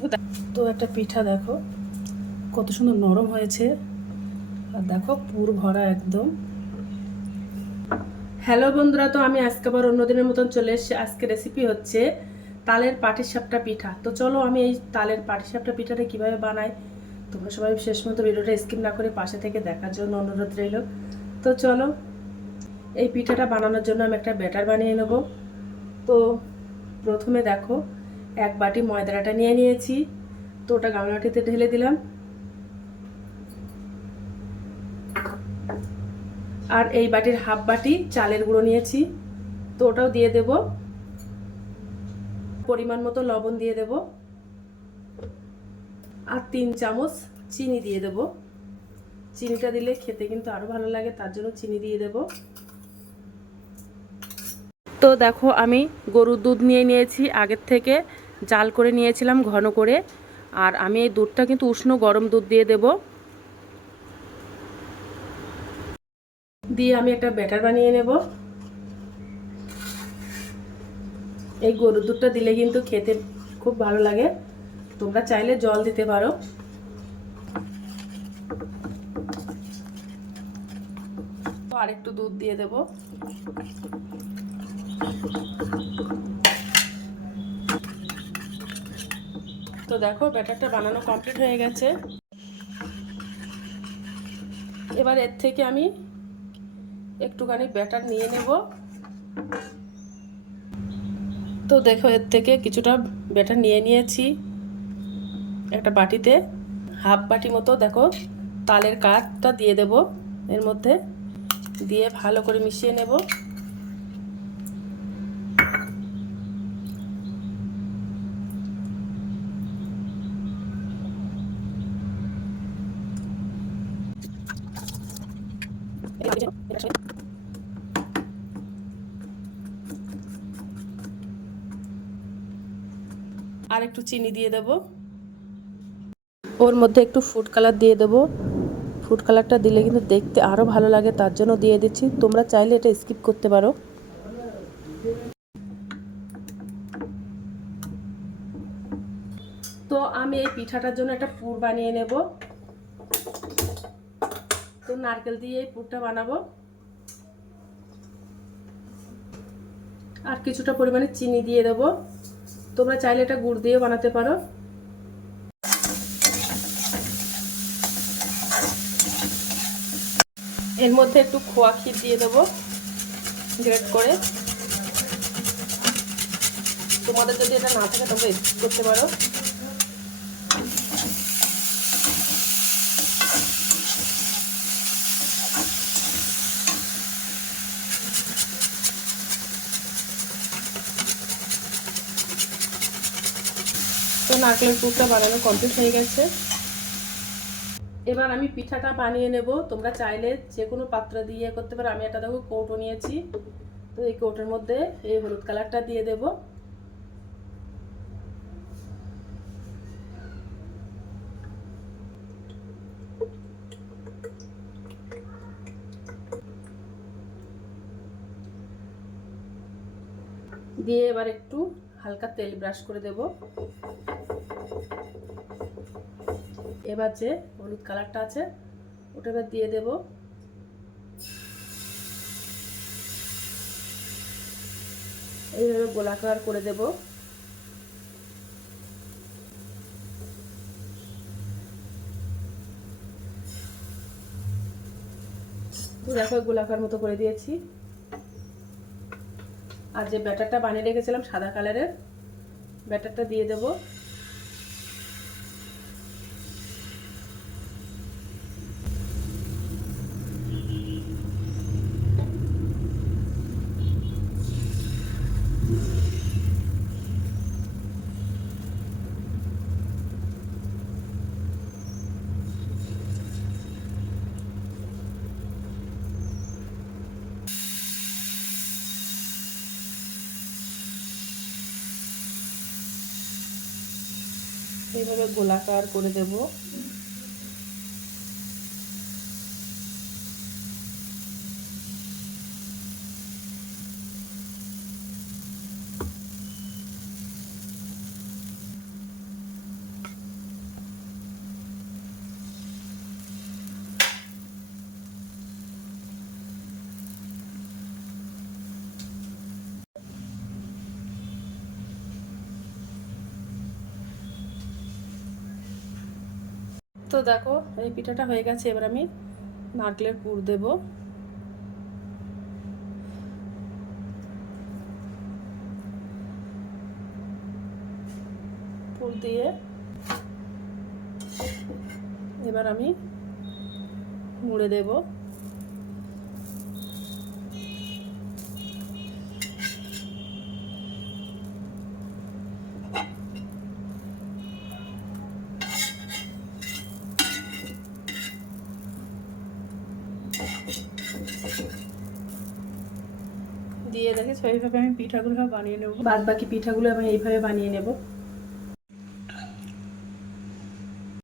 তো তো একটা পিঠা দেখো, কত সুন্দর নরম হয়েছে। আর দেখো, পুর ভরা একদম। হ্যালো বন্ধুরা, তো আমি আজকে আবার অন্যদিনের মতন চলে এসেছি। আজকে রেসিপি হচ্ছে তালের পাটিসাপটা পিঠা। তো চলো আমি এই তালের পাটিসাপটা পিঠাটা কীভাবে বানাই, তোমরা সবাই শেষ মতো ভিডিওটা স্কিপ না করে পাশে থেকে দেখার জন্য অনুরোধ রইল। তো চলো, এই পিঠাটা বানানোর জন্য আমি একটা ব্যাটার বানিয়ে নেব। তো প্রথমে দেখো এক বাটি ময়দাটা নিয়ে নিয়েছি। তো ওটা গামলাটিতে ঢেলে দিলাম। আর এই বাটির হাফ বাটি চালের গুঁড়ো নিয়েছি। তো ওটাও দিয়ে দেব। পরিমাণ মতো লবণ দিয়ে দেব। আর তিন চামচ চিনি দিয়ে দেব। চিনিটা দিলে খেতে কিন্তু আরও ভালো লাগে, তার জন্য চিনি দিয়ে দেব। তো দেখো, আমি গরুর দুধ নিয়ে নিয়েছি। আগের থেকে জাল করে নিয়েছিলাম ঘন করে। আর আমি এই দুধটা কিন্তু উষ্ণ গরম দুধ দিয়ে দেব। দিয়ে আমি একটা ব্যাটার বানিয়ে নেব। এই গরুর দুধটা দিলে কিন্তু খেতে খুব ভালো লাগে। তোমরা চাইলে জল দিতে পারো। আরেকটু দুধ দিয়ে দেবো। তো দেখো, ব্যাটারটা বানানো কমপ্লিট হয়ে গেছে। এবার এর থেকে আমি একটুখানি ব্যাটার নিয়ে নেব। তো দেখো, এর থেকে কিছুটা ব্যাটার নিয়ে নিয়েছি। একটা বাটিতে, হাফ বাটি মতো, দেখো, তালের কাঠটা দিয়ে দেব এর মধ্যে। দিয়ে ভালো করে মিশিয়ে নেব। আর একটু চিনি দিয়ে দেব। ওর মধ্যে একটু ফুড কালার দিয়ে দেব। ফুড কালারটা দিলে কিন্তু দেখতে আরও ভালো লাগে, তার জন্য দিয়ে দিচ্ছি। তোমরা চাইলে এটা স্কিপ করতে পারো। তো আমি এই পিঠাটার জন্য একটা পুর বানিয়ে নেব। নারকেল দিয়ে এই পুরটা বানাবো। আর কিছুটা পরিমাণে চিনি দিয়ে দেবো। তোমরা চাইলে এটা গুড় দিয়ে বানাতে পারো। এর মধ্যে একটু খোয়া ক্ষীর দিয়ে দেবো, গ্রেট করে। তোমাদের যদি এটা না থাকে স্কিপ করতে পারো। তো নারকেলের পুরটা বানানো কমপ্লিট হয়ে গেছে। এবার আমি পিঠাটা বানিয়ে নেব। তোমরা চাইলে যে কোনো পাত্র দিয়ে করতে পারো। আমি একটা দেখো কৌটো নিয়েছি। তো এই কৌটোর মধ্যে এই হলুদ কালারটা দিয়ে দেব। দিয়ে এবার একটু হালকা তেল ব্রাশ করে দেব। এবার যে হলুদ কালারটা আছে, ওটা এবার দিয়ে দেব। এইভাবে গোলাকার করে দেব। দেখো, গোলাকার মতো করে দিয়েছি। আর যে ব্যাটারটা বানিয়ে রেখেছিলাম সাদা কালারের, ব্যাটারটা দিয়ে দেব। এইভাবে গোলাকার করে দেব। তো দেখো, এই পিঠাটা হয়ে গেছে, এবার আমি নারকেলের পুর দেব। পুর দিয়ে এবার আমি মুড়ে দেব। দিয়ে দেখে সেইভাবে আমি পিঠাগুলো বানিয়ে নেব। বাদ বাকি পিঠাগুলো আমি এইভাবে বানিয়ে নেব।